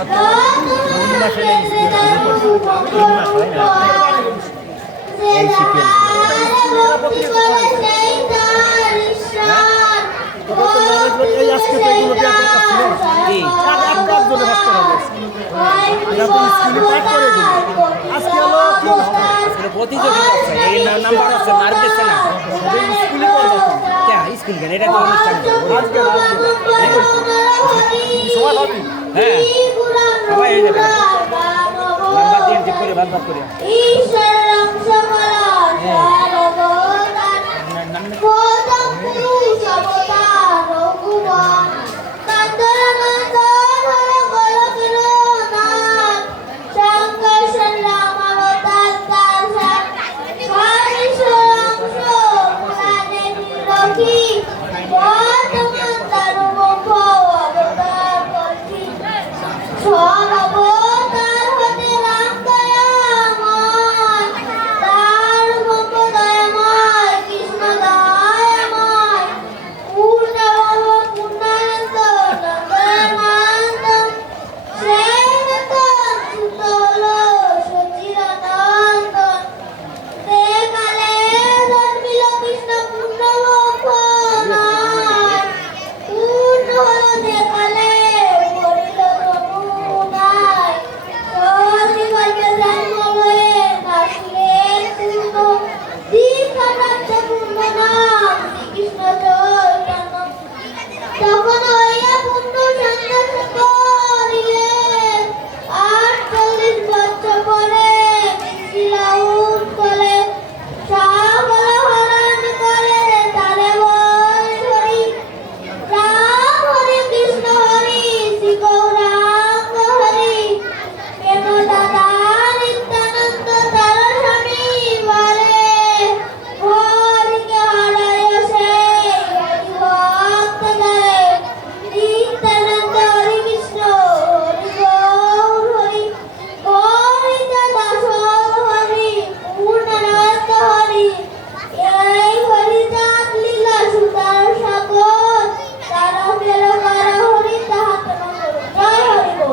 গত দুই মাস হলে তিন প্রতিযোগিতা এই নাম্বার আছে মার্ক দিচ্ছে না স্কুলে স্কুল গেলে অনুষ্ঠান। হ্যাঁ। ঈশ্বর